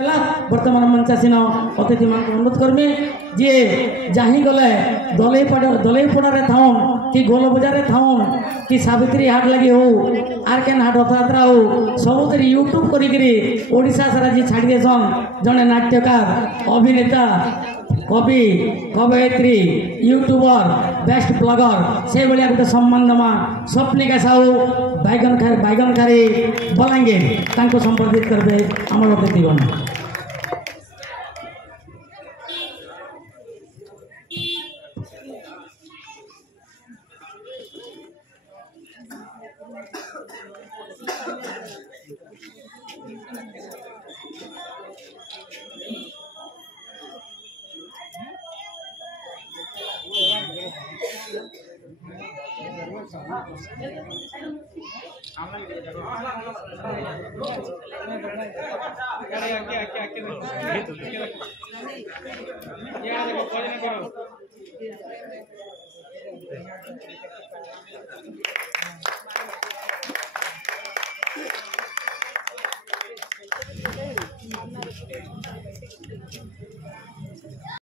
बर्तमान मंचासीन अतिथि मान अनुरोध करमी जे जाही गले दलईपड़ा थाउन कि गोल बजार थाउन कि सावित्री हाट लगी हो आर केन हाट रथयात्रा हो सब यूट्यूब करा सारा जी छाड़ी देसन जड़े नाट्यकार अभिनेता कवि कवयित्री यूट्यूबर बेस्ट ब्लगर से भाया गोटे सम्मान दमा स्वप्निका साहू बैगन खारी बलांगीर संपर्कित करेंगे आम अतिथिगण।